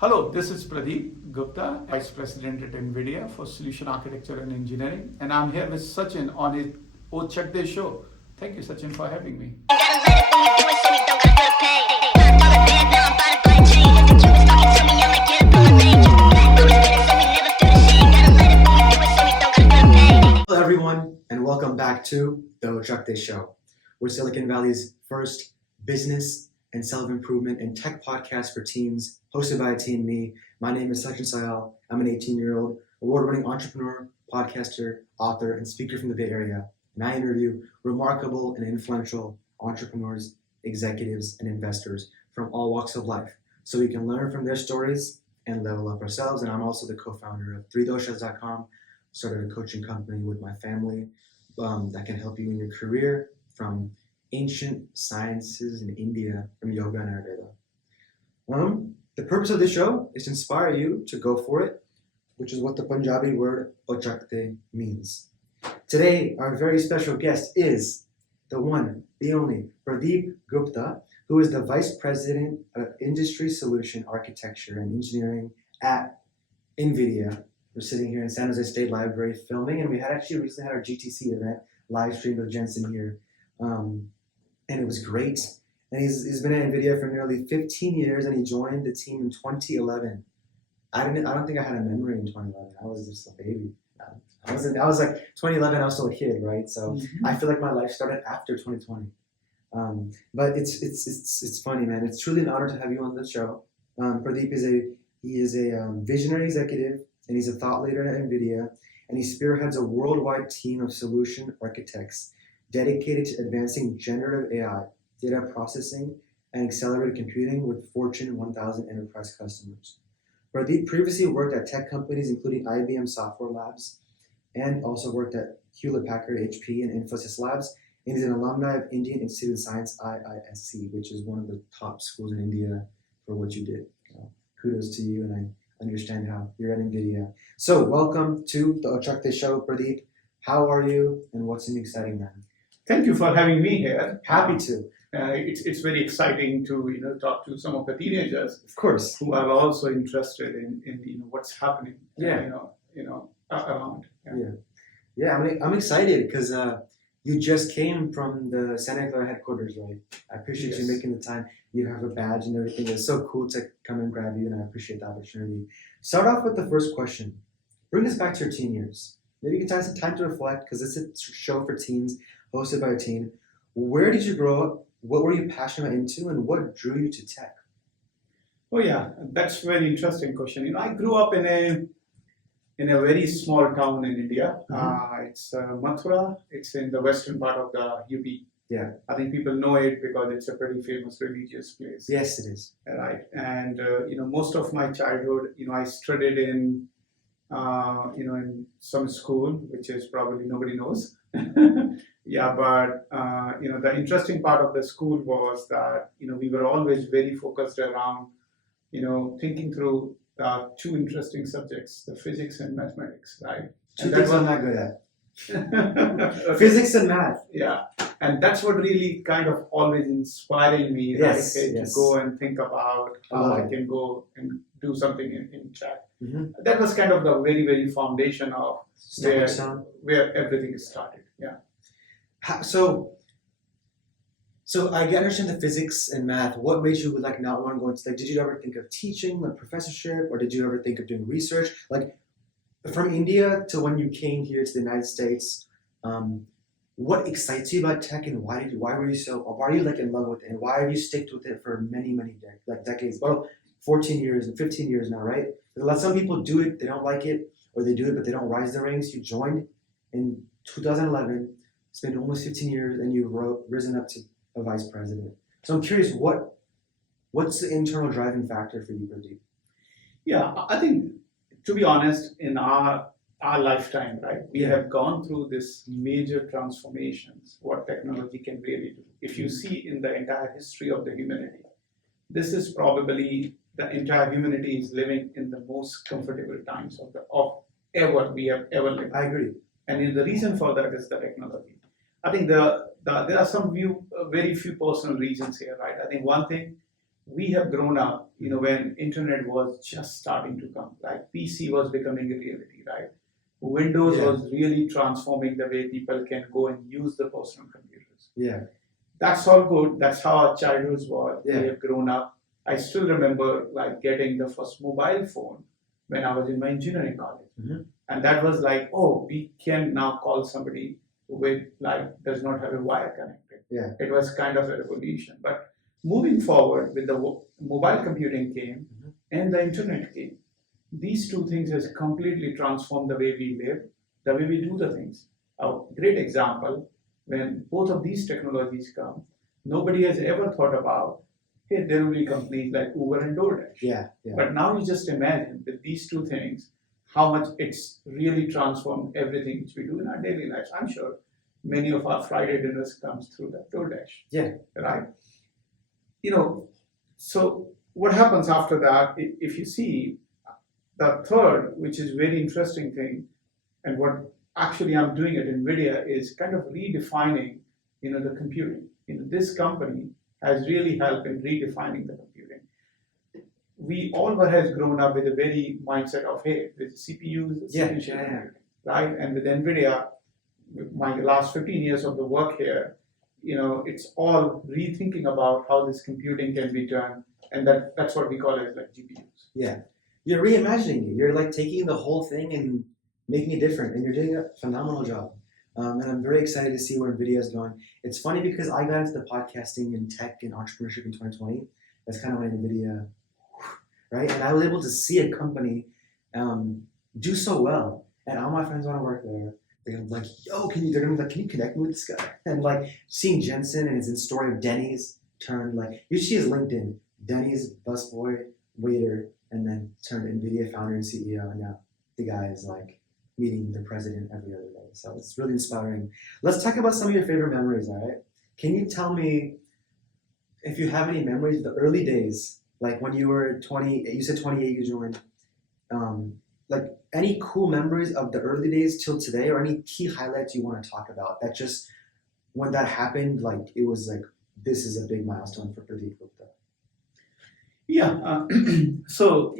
Hello, this is Pradeep Gupta, Vice President at NVIDIA for Solution Architecture and Engineering, and I'm here with Sachin on his Oh Check This show. Thank you, Sachin, for having me. Hello everyone, and welcome back to the Oh Check This show. We're Silicon Valley's first business and self-improvement and tech podcast for teens, hosted by a teen me. My name is Sachin Syal. I'm an 18-year-old award-winning entrepreneur, podcaster, author, and speaker from the Bay Area. And I interview remarkable and influential entrepreneurs, executives, and investors from all walks of life so we can learn from their stories and level up ourselves. And I'm also the co-founder of 3doshas.com, started a coaching company with my family that can help you in your career from ancient sciences in India, from yoga and Ayurveda. The purpose of this show is to inspire you to go for it, which is what the Punjabi word ochakte means. Today, our very special guest is the one, the only, Pradeep Gupta, who is the Vice President of Industry Solution Architecture and Engineering at NVIDIA. We're sitting here in San Jose State Library filming, and we had actually recently had our GTC event live streamed with Jensen here. And it was great. And he's been at NVIDIA for nearly 15 years, and he joined the team in 2011. I don't think I had a memory in 2011. I was just a baby. I was like 2011. I was still a kid, right? So I feel like my life started after 2020. But it's funny, man. It's truly an honor to have you on the show. Pradeep is a visionary executive, and he's a thought leader at NVIDIA, and he spearheads a worldwide team of solution architects dedicated to advancing generative AI, data processing, and accelerated computing with Fortune 1000 enterprise customers. Pradeep previously worked at tech companies including IBM Software Labs and also worked at Hewlett-Packard, HP, and Infosys Labs, and is an alumni of Indian Institute of Science, IISc, which is one of the top schools in India for what you did. Kudos to you, and I understand how you're at NVIDIA. So welcome to the Ochakte show, Pradeep. How are you, and what's new exciting, man? Thank you for having me here. Happy to. It's very exciting to talk to some of the teenagers, Of course. who are also interested in what's happening. Yeah. Around. Yeah. I'm excited because you just came from the Santa Clara headquarters, right? I appreciate you making the time. You have a badge and everything. It's so cool to come and grab you, and I appreciate the opportunity. Start off with the first question. Bring us back to your teen years. Maybe you can take some time to reflect, because it's a show for teens, hosted by a teen. Where did you grow up? What were you passionate into, and what drew you to tech? Oh yeah, that's a very interesting question. I grew up in a very small town in India. It's Mathura. It's in the western part of the UP. Yeah. I think people know it because it's a pretty famous religious place. Yes, it is. Right. And most of my childhood, I studied in some school, which is probably nobody knows. Yeah, but the interesting part of the school was that we were always very focused around thinking through two interesting subjects, the physics and mathematics, right? Two things I'm not good at. Physics and math. Yeah, and that's what really kind of always inspiring me, Yes, right? yes. To go and think about how I can go and do something in chat. That was kind of the very, very foundation of where everything started. Yeah. So I understand the physics and math. What made you not want to go into did you ever think of teaching, professorship, or did you ever think of doing research? From India to when you came here to the United States, what excites you about tech, and why are you in love with it, and why have you stuck with it for many decades? Well, 14 years and 15 years now, right? Some people do it, they don't like it, or they do it but they don't rise the ranks. You joined in 2011, spent almost 15 years, and you've risen up to a vice president. So I'm curious, what's the internal driving factor for you, Pradeep? Yeah, I think, to be honest, in our lifetime, right, we have gone through this major transformations, what technology can really do. If you see in the entire history of the humanity, this is probably the entire humanity is living in the most comfortable times of ever we have ever lived. I agree. And the reason for that is the technology. I think there are some very few personal reasons here, right? I think one thing, we have grown up, when internet was just starting to come, like PC was becoming a reality, right? Windows Yeah. was really transforming the way people can go and use the personal computers. Yeah. That's all good. That's how our childhoods were. Yeah. We have grown up. I still remember like getting the first mobile phone when I was in my engineering college. Mhm. And that was like, oh, we can now call somebody with like does not have a wire connected. Yeah. It was kind of a revolution. But moving forward with the mobile computing came Mhm. and the internet came. These two things has completely transformed the way we live, the way we do the things. A great example, when both of these technologies come, nobody has ever thought about, hey, there will be companies like Uber and DoorDash. Yeah. Yeah. But now you just imagine with these two things, how much it's really transformed everything which we do in our daily lives. I'm sure many of our Friday dinners comes through that DoorDash. Yeah. Right? So what happens after that, if you see the third, which is very interesting thing, and what actually I'm doing at NVIDIA is kind of redefining, the computing. This company has really helped in redefining the computing. We all has grown up with a very mindset of, hey, with CPUs, Yeah. right? And with NVIDIA, with my last 15 years of the work here, it's all rethinking about how this computing can be done, and that's what we call as like GPUs. Yeah. You're reimagining it. You're like taking the whole thing and making it different, and you're doing a phenomenal job. And I'm very excited to see where NVIDIA is going. It's funny because I got into the podcasting and tech and entrepreneurship in 2020. That's kind of when NVIDIA, right? And I was able to see a company do so well, and all my friends want to work there. They're like, yo, they're gonna be like, can you connect me with this guy? And like seeing Jensen and his story of Denny's turned like, you see his LinkedIn, Denny's busboy, waiter, and then turned NVIDIA founder and CEO, and now the guy is like meeting the president every other day. So it's really inspiring. Let's talk about some of your favorite memories, all right? Can you tell me if you have any memories of the early days, like when you were 20, you said 28 you joined, like any cool memories of the early days till today, or any key highlights you want to talk about that just, when that happened, like it was like, this is a big milestone for Pradeep Gupta. Yeah. So,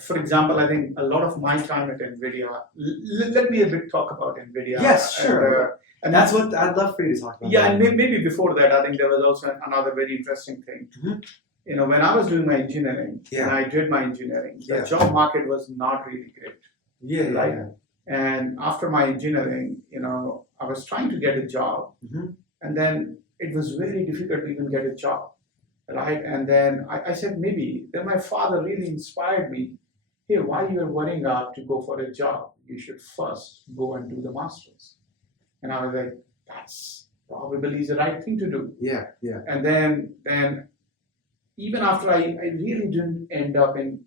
for example, I think a lot of my time at NVIDIA, let me a bit talk about NVIDIA. Yes, sure. And that's what I'd love for you to talk about. Yeah, and maybe before that, I think there was also another very interesting thing. Mhm. When I was doing my engineering, Yeah. and I did my engineering, the Yeah. job market was not really great. Yeah, Right. yeah. And after my engineering, I was trying to get a job, Mhm. and then it was very difficult to even get a job, right? And then I said, then my father really inspired me. Hey, while you're worrying out to go for a job, you should first go and do the master's. And I was like, that's probably the right thing to do. Yeah, yeah. And then even after I really didn't end up in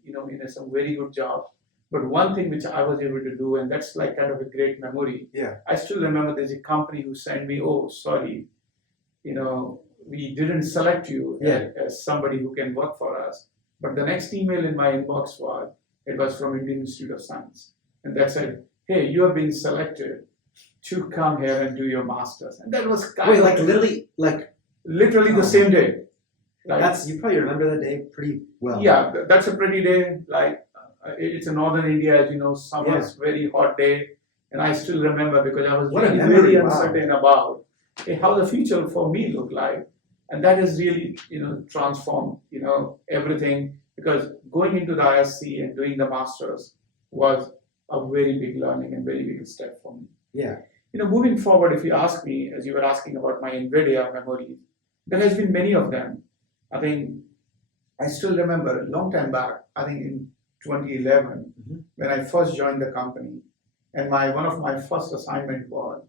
some very good jobs, but one thing which I was able to do, and that's like kind of a great memory. Yeah. I still remember there's a company who sent me, oh, sorry, we didn't select you as somebody who can work for us. But the next email in my inbox was from Indian Institute of Science. And that said, hey, you have been selected to come here and do your master's. And that was kind of literally the same day. Right? You probably remember that day pretty well. Yeah, that's a pretty day. Like it's in northern India, as you know, summer's very hot day. And I still remember because I was very uncertain about how the future for me looked like. And that has really, transformed, everything, because going into the IISc and doing the master's was a very big learning and very big step for me. Yeah. Moving forward, if you ask me, as you were asking about my NVIDIA memories, there has been many of them. I think I still remember a long time back, I think in 2011, when I first joined the company, and one of my first assignment was,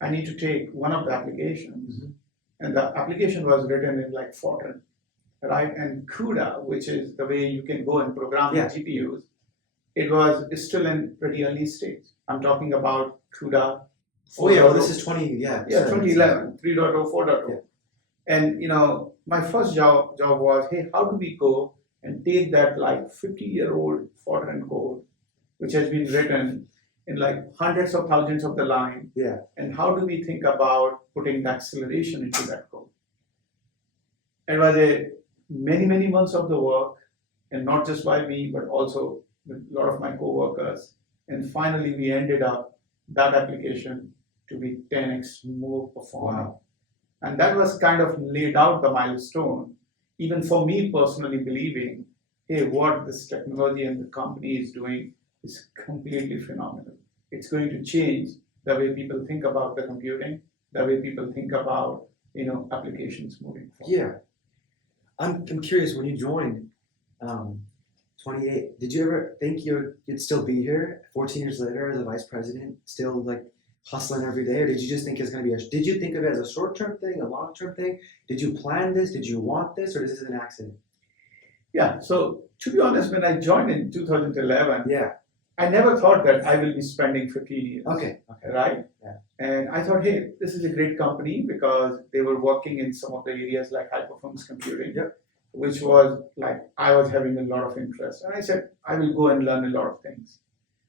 I need to take one of the applications, and the application was written in like Fortran, right? And CUDA, which is the way you can go and program the GPUs, it was still in pretty early stage. I'm talking about CUDA. This is 2011, 3.0, 4.0. Yeah. And my first job was, hey, how do we go and take that like 50-year-old Fortran code, which has been written in like hundreds of thousands of the line, and how do we think about putting the acceleration into that code? It was a many months of the work, and not just by me, but also with a lot of my co-workers. And finally, we ended up that application to be 10x more performing. Wow. And that was kind of laid out the milestone, even for me personally believing, hey, what this technology and the company is doing is completely phenomenal. It's going to change the way people think about the computing, the way people think about applications moving forward. Yeah. I'm curious, when you joined 28, did you ever think you'd still be here 14 years later as a vice president, still like hustling every day? Or did you just think it's going to be did you think of it as a short-term thing, a long-term thing? Did you plan this? Did you want this? Or is this an accident? Yeah, so to be honest, when I joined in 2011, Yeah. I never thought that I will be spending 15 years. Okay. Right? Yeah. And I thought, hey, this is a great company because they were working in some of the areas like high performance computing, Yep. which was like I was having a lot of interest. And I said, I will go and learn a lot of things.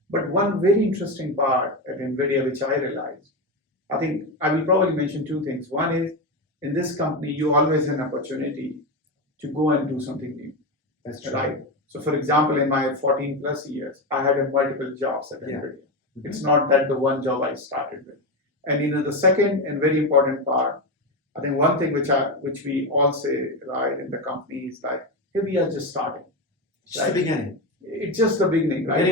But one very interesting part at NVIDIA, which I realized, I think I will probably mention two things. One is, in this company, you always have an opportunity to go and do something new. That's true. Right? So for example, in my 14 plus years, I had multiple jobs at NVIDIA. Mm-hmm. It's not that the one job I started with. And the second and very important part, I think one thing which we all say, right, in the company is like, hey, we are just starting. Just the beginning. It's just the beginning, right?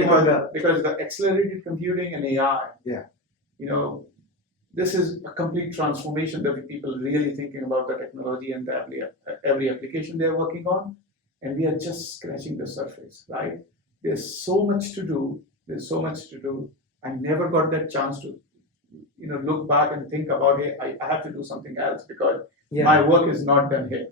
Because the accelerated computing and AI, this is a complete transformation that people really thinking about the technology and every application they're working on. And we are just scratching the surface, right? There's so much to do. I never got that chance to, look back and think about, hey, I have to do something else because my work is not done here.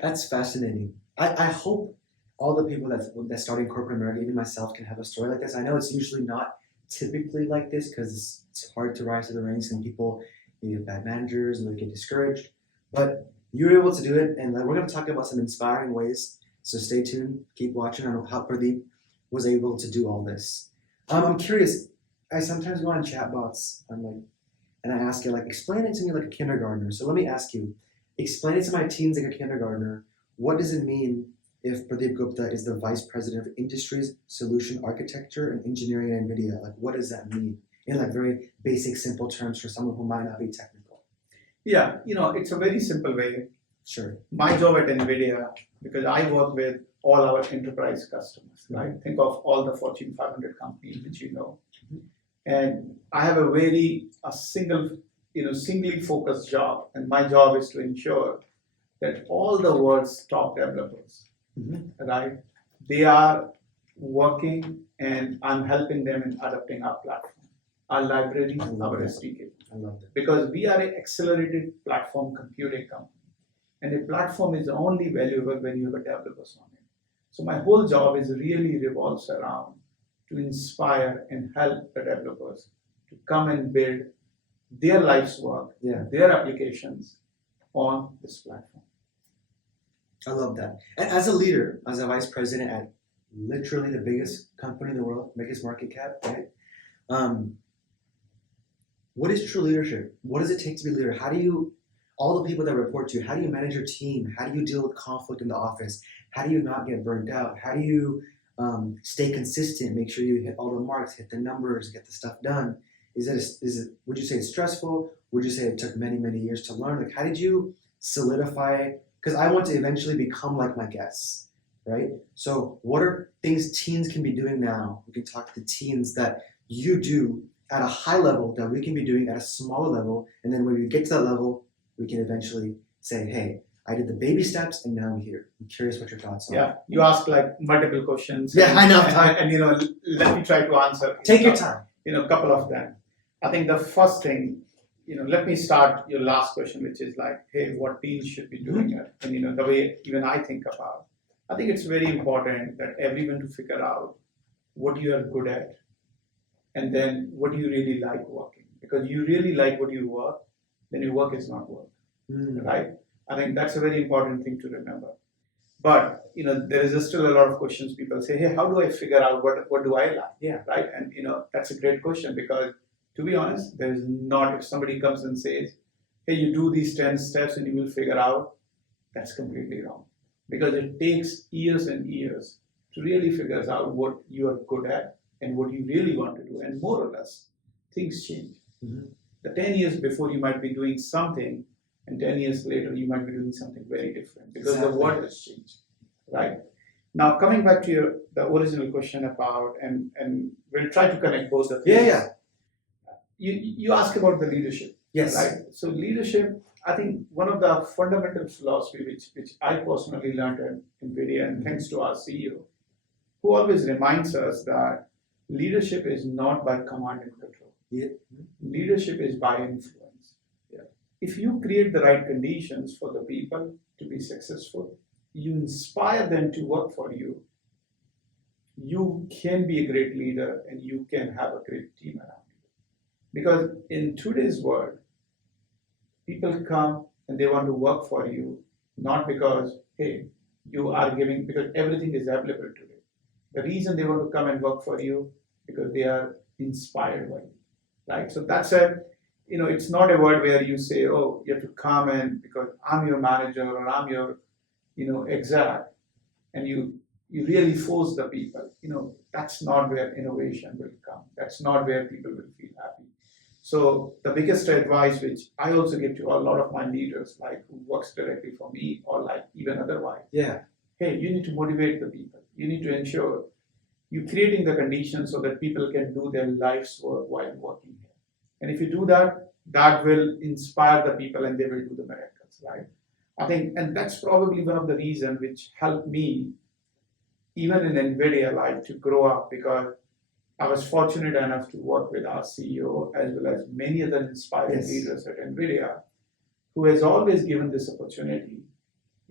That's fascinating. I hope all the people that start in corporate America, even myself, can have a story like this. I know it's usually not typically like this because it's hard to rise to the ranks and people get bad managers and they get discouraged. But you're able to do it, and we're going to talk about some inspiring ways. So stay tuned, keep watching on how Pradeep was able to do all this. I'm curious. I sometimes go on chatbots, and I ask it explain it to me like a kindergartner. So let me ask you, explain it to my teens like a kindergartner. What does it mean if Pradeep Gupta is the Vice President of Industries, Solution Architecture, and Engineering at NVIDIA? What does that mean in very basic, simple terms for someone who might not be technical? Yeah, it's a very simple way. Sure. My job at NVIDIA, because I work with all our enterprise customers, right? Think of all the Fortune 500 companies which you know. Mm-hmm. And I have a singly focused job. And my job is to ensure that all the world's top developers, right? They are working and I'm helping them in adopting our platform, our libraries, our SDK. I love that. Because we are an accelerated platform computing company. And a platform is only valuable when you have a developers on it. So my whole job is really revolves around to inspire and help the developers to come and build their life's work, their applications on this platform. I love that. And as a leader, as a vice president at literally the biggest company in the world, biggest market cap, right? What is true leadership? What does it take to be a leader? How do you, all the people that report to you, how do you manage your team? How do you deal with conflict in the office? How do you not get burnt out? How do you stay consistent, make sure you hit all the marks, hit the numbers, get the stuff done? Would you say it's stressful? Would you say it took many, many years to learn? How did you solidify? Because I want to eventually become like my guests, right? So what are things teens can be doing now? We can talk to teens that you do at a high level that we can be doing at a smaller level. And then when we get to that level, we can eventually say, hey, I did the baby steps and now I'm here. I'm curious what your thoughts are. Yeah, you ask multiple questions. Yeah, I know. And let me try to answer. Take your time. A couple of them. I think the first thing, let me start your last question, which is hey, what teams should be doing it? And the way even I think about, I think it's very important that everyone to figure out what you are good at, and then what do you really like working. Because you really like what you work, then your work is not work, right? I think that's a very important thing to remember. But there is still a lot of questions. People say, hey, how do I figure out what do I like? Yeah. Right. And that's a great question because to be honest, there's not, if somebody comes and says, hey, you do these 10 steps and you will figure out, That's completely wrong. Because it takes years and years to really figure out what you are good at and what you really want to do. And more or less, things change. Mm-hmm. The 10 years before you might be doing something, and 10 years later you might be doing something very different because the world has changed, right? Now coming back to the original question about, and we'll try to connect both the things. Yeah. You ask about the leadership. Yes. Right. So leadership, I think one of the fundamental philosophy which I personally learned at NVIDIA, and thanks to our CEO, who always reminds us that leadership is not by command and control. Yeah. Leadership is by influence. Yeah. If you create the right conditions for the people to be successful, you inspire them to work for you, you can be a great leader and you can have a great team around you. Because in today's world, people come and they want to work for you, not because, hey, you are giving, because everything is available today. The reason they want to come and work for you, because they are inspired by you, right? So that's it's not a word where you say, oh, you have to come and because I'm your manager or I'm your, exec, and you really force the people. That's not where innovation will come. That's not where people will feel happy. So the biggest advice which I also give to a lot of my leaders, like who works directly for me or like even otherwise, hey, you need to motivate the people. You need to ensure you're creating the conditions so that people can do their life's work while working here. And if you do that, that will inspire the people and they will do the miracles, right? I think, and that's probably one of the reasons which helped me, even in NVIDIA, like to grow up, because I was fortunate enough to work with our CEO as well as many other inspiring leaders at NVIDIA, who has always given this opportunity,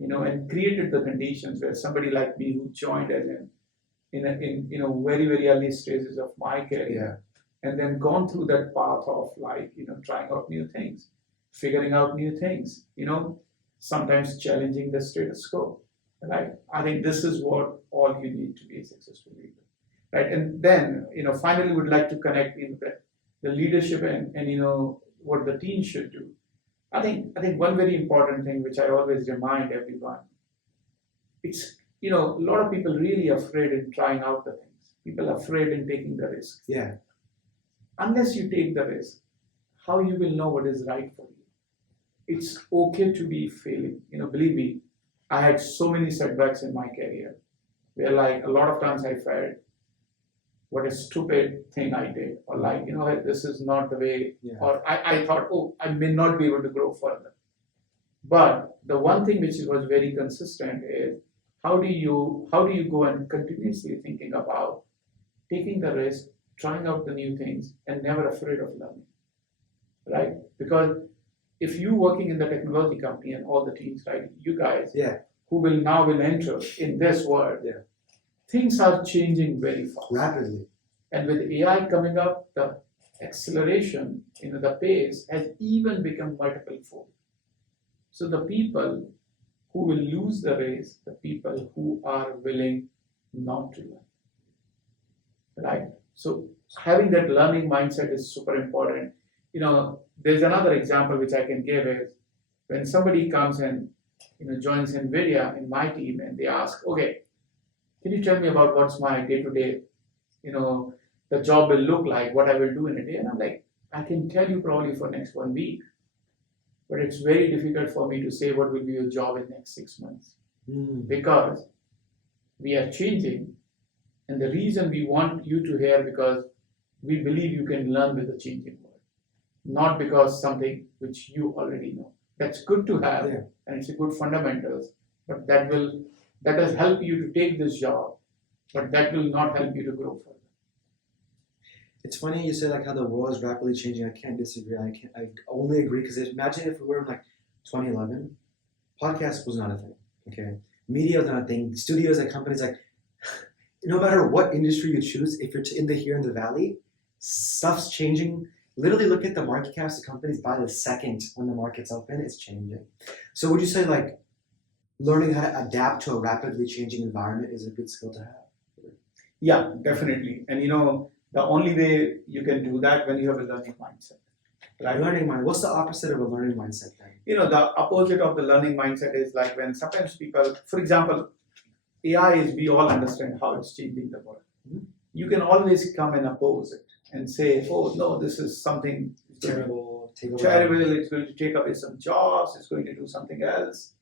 and created the conditions where somebody like me who joined as in very, very early stages of my career, and then gone through that path of trying out new things, figuring out new things, sometimes challenging the status quo, right? I think this is what all you need to be a successful leader. Right, and then finally, would like to connect the leadership and what the team should do. I think one very important thing which I always remind everyone, it's a lot of people really afraid in trying out the things. People are afraid in taking the risk. Yeah. Unless you take the risk, how you will know what is right for you? It's okay to be failing. Believe me, I had so many setbacks in my career where a lot of times I felt, what a stupid thing I did, or this is not the way, or I thought, oh, I may not be able to grow further. But the one thing which was very consistent is how do you go and continuously thinking about taking the risk, trying out the new things, and never afraid of learning, right? Because if you working in the technology company and all the teams, right, you guys, who will enter in this world, things are changing very fast. Rapidly. And with AI coming up, the acceleration, the pace has even become multiple fold. So the people who will lose the race, the people who are willing not to learn. Right? So having that learning mindset is super important. There's another example which I can give is when somebody comes and joins NVIDIA in my team and they ask, okay, can you tell me about what's my day-to-day, the job will look like, what I will do in a day? And I'm like, I can tell you probably for next 1 week, but it's very difficult for me to say what will be your job in next 6 months. Because we are changing, and the reason we want you to hear because we believe you can learn with the changing world, not because something which you already know. That's good to have, and it's a good fundamentals, but that does help you to take this job, but that will not help you to grow further. It's funny you say how the world is rapidly changing. I can't disagree. I only agree because imagine if we were in 2011, podcast was not a thing. Okay, media was not a thing. Studios and companies no matter what industry you choose, if you're here in the valley, stuff's changing. Literally look at the market caps of companies by the second when the market's open, it's changing. So would you say learning how to adapt to a rapidly changing environment is a good skill to have? Yeah, definitely. And the only way you can do that when you have a learning mindset. Right? Learning mind. What's the opposite of a learning mindset then? The opposite of the learning mindset is like when sometimes people, for example, AI is, we all understand how it's changing the world. Mhm. You can always come and oppose it and say, oh no, this is something Terrible. Take away. terrible, it's going to take away some jobs, it's going to do something else.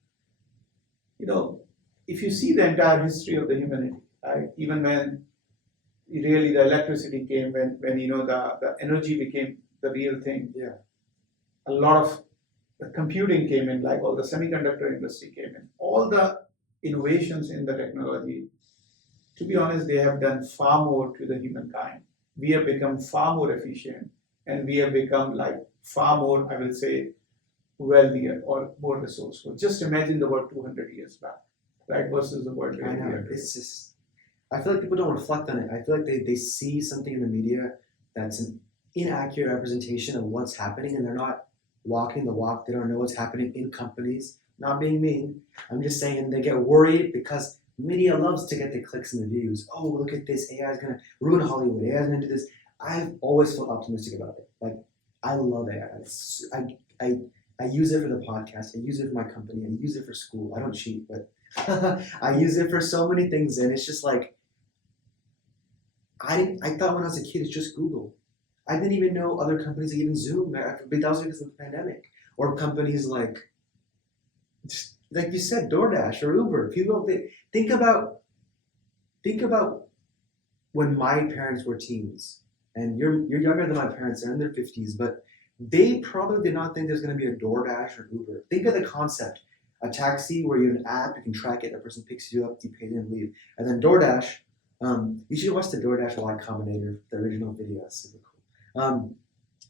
If you see the entire history of the humanity, right? Even when really the electricity came, when the energy became the real thing, Yeah. a lot of the computing came in, like all the semiconductor industry came in, all the innovations in the technology, to be honest, they have done far more to the humankind. We have become far more efficient, and we have become like far more, I will say, wealthier or more resourceful. Just imagine the world 200 years back, right, versus the world I know. It's just, I feel like people don't reflect on it. I feel like they see something in the media that's an inaccurate representation of what's happening, and they're not walking the walk. They don't know what's happening in companies. Not being mean. I'm just saying they get worried because media loves to get the clicks and the views. Oh, look at this. AI is going to ruin Hollywood. AI is going to do this. I've always felt optimistic about it. Like, I love AI. I use it for the podcast. I use it for my company. I use it for school. I don't cheat, but I use it for so many things. And it's just like, I thought when I was a kid, it's just Google. I didn't even know other companies, like even Zoom, but that was because of the pandemic. Or companies like you said, DoorDash or Uber. People think about when my parents were teens, and you're younger than my parents. They're in their 50s, but they probably did not think there's going to be a DoorDash or Uber. Think of the concept: a taxi where you have an app, you can track it, the person picks you up, you pay them, leave, and then DoorDash. You should watch the DoorDash Y Combinator, the original video. It's super cool.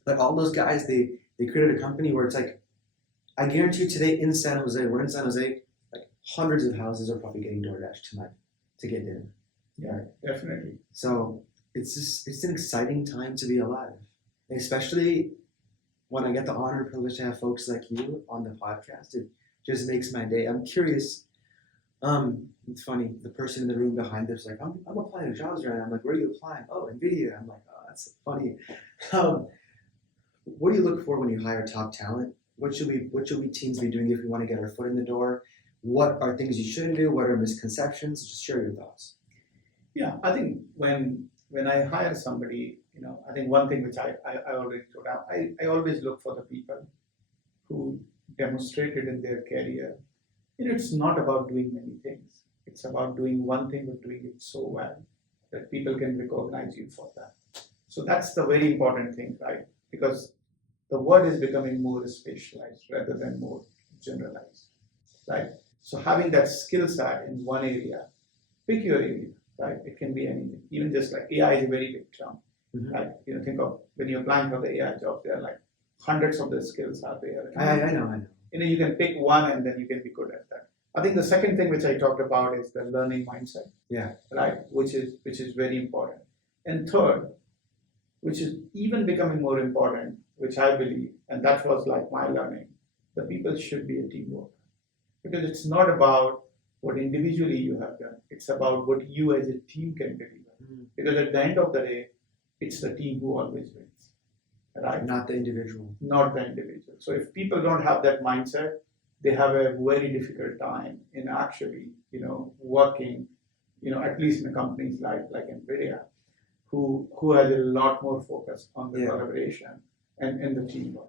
But all those guys, they created a company where it's like, I guarantee you today in San Jose, we're in San Jose, like hundreds of houses are probably getting DoorDash tonight to get dinner. Yeah, definitely. So it's an exciting time to be alive, especially when I get the honor and privilege to have folks like you on the podcast. It just makes my day. I'm curious. It's funny. The person in the room behind us, like, I'm applying to jobs right now. I'm like, where are you applying? Oh, NVIDIA. I'm like, oh, that's funny. What do you look for when you hire top talent? What should we teams be doing if we want to get our foot in the door? What are things you shouldn't do? What are misconceptions? Just share your thoughts. Yeah, I think when I hire somebody, I think one thing which I already told out, I always look for the people who demonstrated in their career. It's not about doing many things. It's about doing one thing but doing it so well that people can recognize you for that. So that's the very important thing, right? Because the world is becoming more specialized rather than more generalized, right? So having that skill set in one area, pick your area, right? It can be anything. Even just like AI is a very big term, right? Think of when you're applying for the AI job, there are like hundreds of the skills are there. I know. You can pick one and then you can be good at that. I think the second thing which I talked about is the learning mindset. Yeah. Right, which is very important. And third, which is even becoming more important, which I believe, and that was like my learning, the people should be a teamwork. Because it's not about what individually you have done, it's about what you as a team can deliver. Because at the end of the day, it's the team who always wins. Right? Not the individual. Not the individual. So if people don't have that mindset, they have a very difficult time in actually, working, at least in companies like NVIDIA, who has a lot more focus on the collaboration and the teamwork.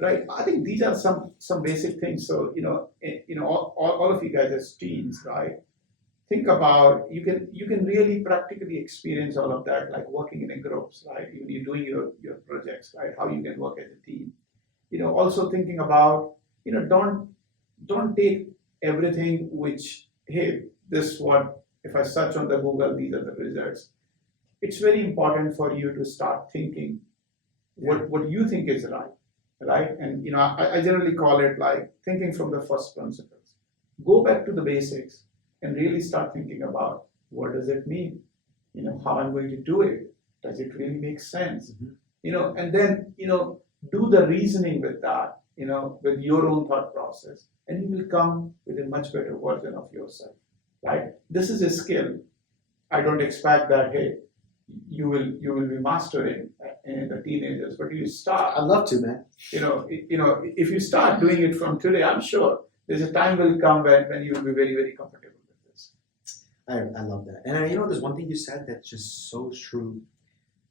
Right? I think these are some basic things. So, all of you guys as teams, right? Think about, you can really practically experience all of that, like working in a groups, right? When you're doing your projects, right? How you can work as a team. Also thinking about, don't take everything which, hey, this what, if I search on the Google, these are the results. It's very important for you to start thinking what you think is right? And, I generally call it like thinking from the first principles. Go back to the basics and really start thinking about what does it mean? How I'm going to do it. Does it really make sense? And then, do the reasoning with that, with your own thought process, and you will come with a much better version of yourself, right? This is a skill. I don't expect that, hey, you will be mastering in the teenagers. But you start, I'd love to, man. if you start doing it from today, I'm sure there's a time will come when you will be very, very comfortable with this. I love that. And there's one thing you said that's just so true.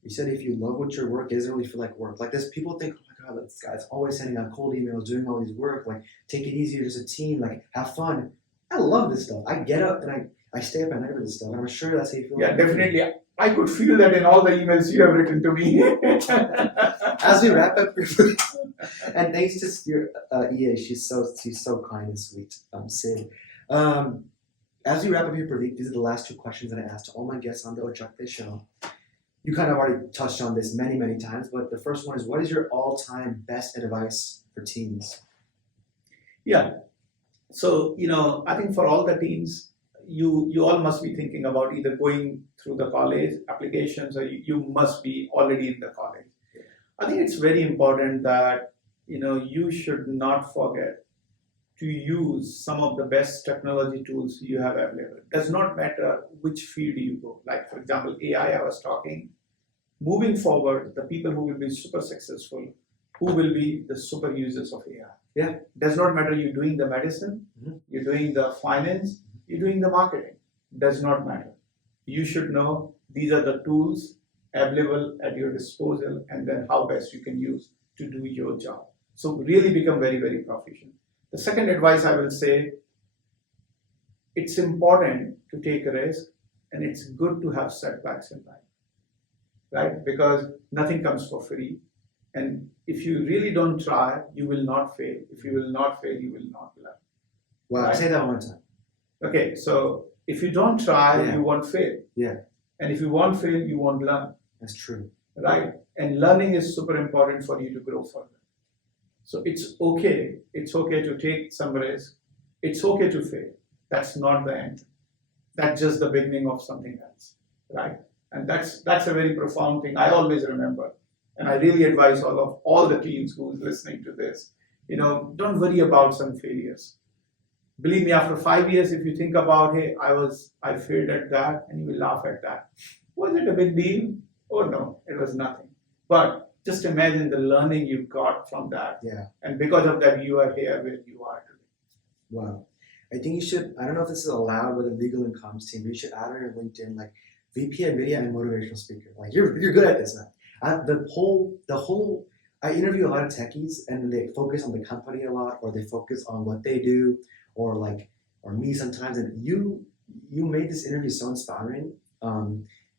You said if you love what your work is, it doesn't really feel like work. Like this, people think, oh my God, this guy's always sending out cold emails, doing all these work. Like, take it easy, you're just a team. Like, have fun. I love this stuff. I get up and I stay up at night with this stuff. And I'm sure that's how you feel. Yeah, definitely. I could feel that in all the emails you have written to me. As we wrap up, and thanks to your EA, she's so kind and sweet. Sid. As we wrap up here, Pradeep, these are the last two questions that I asked to all my guests on the Ojate show. You kind of already touched on this many, many times, but the first one is, what is your all-time best advice for teams? Yeah. So, I think for all the teams, you all must be thinking about either going through the college applications or you must be already in the college. I think it's very important that, you should not forget to use some of the best technology tools you have available. It does not matter which field you go. Like, for example, AI, I was talking. Moving forward, the people who will be super successful, who will be the super users of AI. Yeah, does not matter you're doing the medicine, you're doing the finance, you're doing the marketing. Does not matter. You should know these are the tools available at your disposal and then how best you can use to do your job. So really become very, very proficient. The second advice I will say, it's important to take a risk and it's good to have setbacks in life, right? Because nothing comes for free. And if you really don't try, you will not fail. If you will not fail, you will not learn. Wow, right? Say that one time. Okay, so if you don't try, you won't fail. Yeah. And if you won't fail, you won't learn. That's true. Right? And learning is super important for you to grow further. So it's okay to take some risk. It's okay to fail. That's not the end. That's just the beginning of something else, right? And that's a very profound thing. I always remember, and I really advise all the teams who's listening to this, don't worry about some failures. Believe me, after 5 years, if you think about, hey, I failed at that, and you will laugh at that. Was it a big deal? Oh no, it was nothing. But just imagine the learning you got from that. Yeah. And because of that, you are here where you are today. Wow. I think you should, I don't know if this is allowed with a legal and comms team, but you should add on your LinkedIn, like VP NVIDIA and motivational speaker. Like you're good at this now. I interview a lot of techies and they focus on the company a lot, or they focus on what they do, or me sometimes. And you made this interview so inspiring.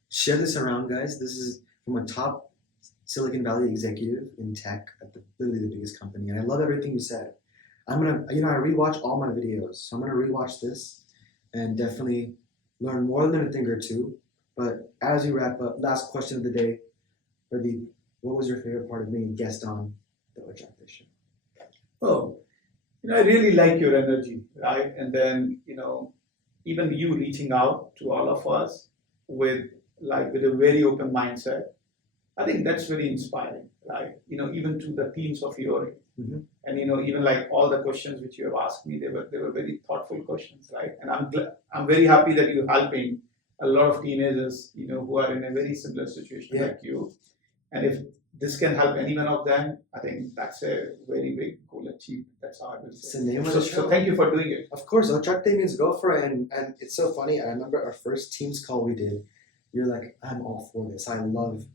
Share this around, guys. This is from a top Silicon Valley executive in tech at literally the biggest company. And I love everything you said. I'm gonna, I rewatch all my videos. So I'm gonna rewatch this and definitely learn more than a thing or two. But as we wrap up, last question of the day, Pradeep, what was your favorite part of being a guest on the Ojate show? Oh, I really like your energy, right? And then, even you reaching out to all of us with a very open mindset. I think that's very inspiring, right? Even to the teams of your age. Mm-hmm. And even like all the questions which you have asked me, they were very thoughtful questions, right? And I'm very happy that you're helping a lot of teenagers, who are in a very similar situation like you. And if this can help any one of them, I think that's a very big goal achieved. That's how I will say. It's the name of the show. So thank you for doing it. Of course, Ojate means go for it. And it's so funny. I remember our first Teams call we did. You're like, I'm all for this. I love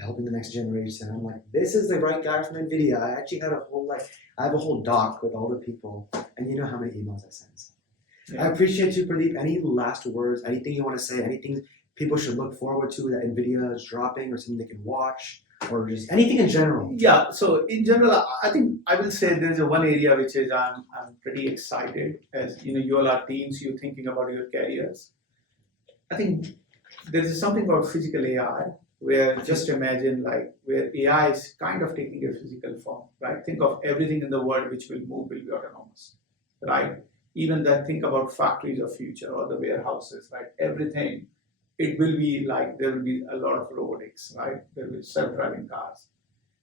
helping the next generation. I'm like, this is the right guy from NVIDIA. I actually had I have a whole doc with all the people, and you know how many emails I sent. Yeah. I appreciate you, Pradeep. Any last words? Anything you want to say? Anything people should look forward to that NVIDIA is dropping, or something they can watch, or just anything in general? Yeah. So in general, I think I will say there's one area which is I'm pretty excited. As you all are teens, you're thinking about your careers. I think there is something called physical AI, where just imagine where AI is kind of taking a physical form, right? Think of everything in the world which will move will be autonomous, right? Even then, think about factories of future or the warehouses, right? Everything, it will be there will be a lot of robotics, right? There will be self-driving cars.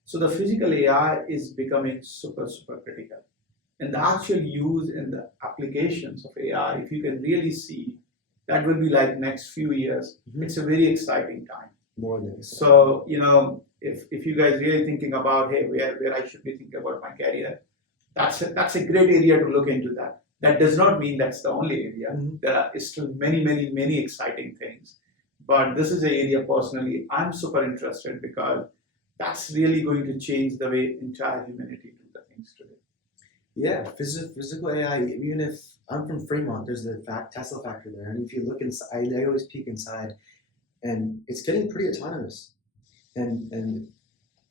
So the physical AI is becoming super, super critical. And the actual use in the applications of AI, if you can really see, that will be next few years. Mm-hmm. It's a very exciting time. More than excited. So, if you guys really thinking about, hey, where I should be thinking about my career, that's a great area to look into that. That does not mean that's the only area. Mm-hmm. There are still many exciting things. But this is an area personally I'm super interested because that's really going to change the way entire humanity do the things today. Yeah, physical AI. Even if I'm from Fremont, there's the Tesla factory there, and if you look inside, I always peek inside, and it's getting pretty autonomous. And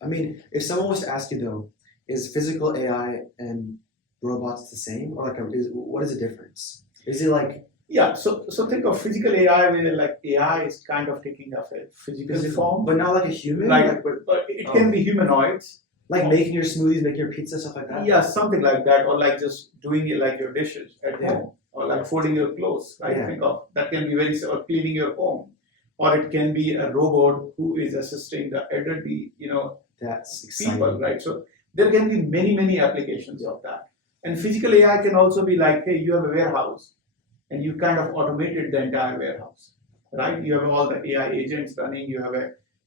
I mean, if someone was to ask you though, is physical AI and robots the same, or what is the difference? Is it like so think of physical AI where like AI is kind of taking up a physical form, but not like a human? But it can be humanoids. Like making your smoothies, making your pizza, stuff like that? Yeah, something like that, or like just doing it like your dishes at home, or like folding your clothes, right? Yeah. Think of that can be or cleaning your home, or it can be a robot who is assisting the elderly, That's exciting. people, right? So there can be many applications of that. And physical AI can also be like, hey, you have a warehouse, and you kind of automated the entire warehouse, right? You have all the AI agents running, you have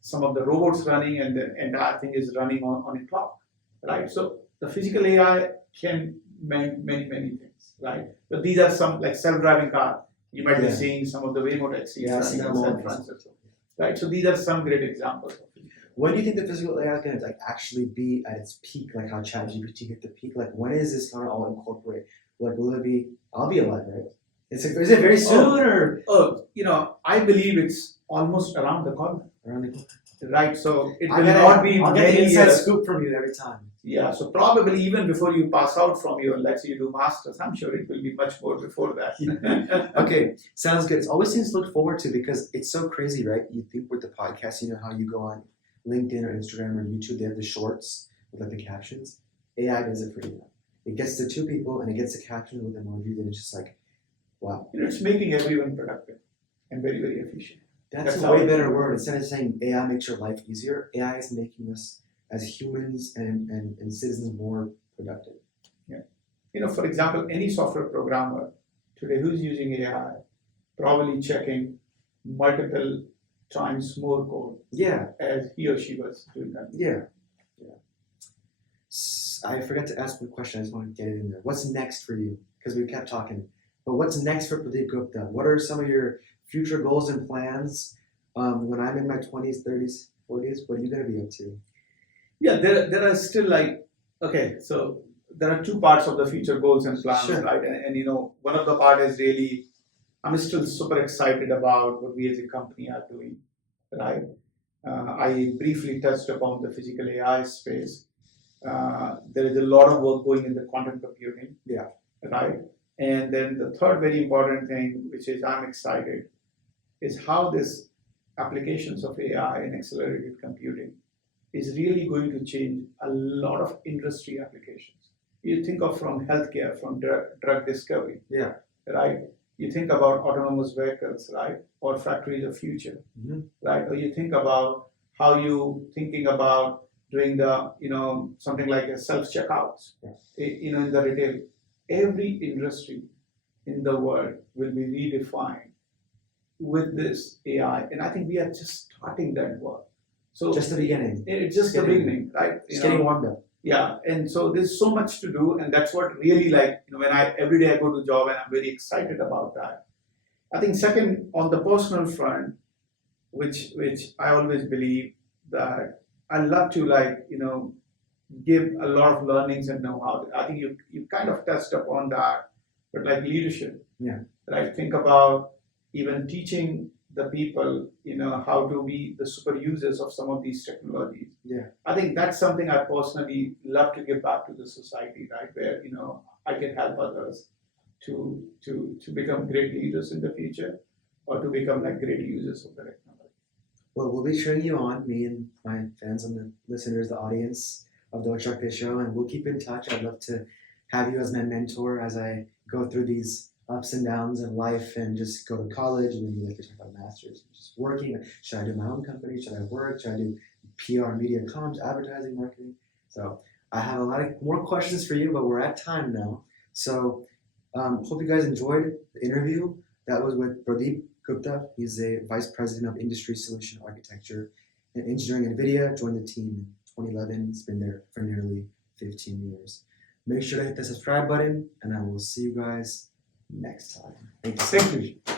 some of the robots running, and the entire thing is running on a clock, right? So the physical AI can mean many things, right? But these are some like self-driving car. You might be seeing some of the Waymo taxis running in San Francisco, right? So these are some great examples of it. When do you think the physical AI is going to actually be at its peak, like how ChatGPT hit the peak? Like when is this going to all incorporate? Like will it be? I'll be alive, right? Is it very soon or? I believe it's almost around the corner. Right, so it will not be I'll get the inside scoop from you every time. Yeah, so probably even before you pass out from your, let's say you do masters, I'm sure it will be much more before that. Okay, sounds good. It's always things to look forward to because it's so crazy, right? You think with the podcast, you know how you go on LinkedIn or Instagram or YouTube, they have the shorts with like the captions. AI does it for you. It gets the two people and it gets the captions with emojis, and it's just like, wow. It's making everyone productive and very efficient. That's a way better word. Instead of saying AI makes your life easier, AI is making us as humans and citizens more productive. Yeah. For example, any software programmer today who's using AI probably checking multiple times more code. Yeah. As he or she was doing that. Yeah. I forgot to ask one question. I just want to get it in there. What's next for you? Because we kept talking. But what's next for Pradeep Gupta? What are some of your future goals and plans? When I'm in my 20s, 30s, 40s, what are you going to be up to? Yeah, there are still so there are two parts of the future goals and plans, sure. right? And one of the part is really, I'm still super excited about what we as a company are doing, right? I briefly touched upon the physical AI space. There is a lot of work going in the quantum computing, right? And then the third very important thing, which is I'm excited, is how this applications of AI and accelerated computing is really going to change a lot of industry applications. You think of from healthcare, from drug discovery, right? You think about autonomous vehicles, right? Or factories of future, right? Or you think about how you thinking about doing the, something like a self-checkouts, in the retail. Every industry in the world will be redefined with this AI, and I think we are just starting that work. So just the beginning. It's just the beginning, right? Just getting warmed up. Yeah, and so there's so much to do, and that's what really when every day I go to job, and I'm very excited about that. I think second, on the personal front, which I always believe that I love to give a lot of learnings and know-how. I think you kind of touched upon that, but like leadership, right? Think about even teaching the people, how to be the super users of some of these technologies. I think that's something I personally love to give back to the society, right? Where I can help others to become great leaders in the future, or to become like great users of the technology. Well, we'll be cheering you on, me and my fans and the listeners, the audience of the Instructor Show, and we'll keep in touch. I'd love to have you as my mentor as I go through these ups and downs of life and just go to college and then you talk about masters, just working. Should I do my own company? Should I work? Should I do PR, media, comms, advertising, marketing? So I have a lot of more questions for you, but we're at time now. So hope you guys enjoyed the interview. That was with Pradeep Gupta. He's a Vice President of Industry Solution Architecture and Engineering at NVIDIA. Joined the team in 2011. He's been there for nearly 15 years. Make sure to hit the subscribe button, and I will see you guys next time. Thank you. Thank you.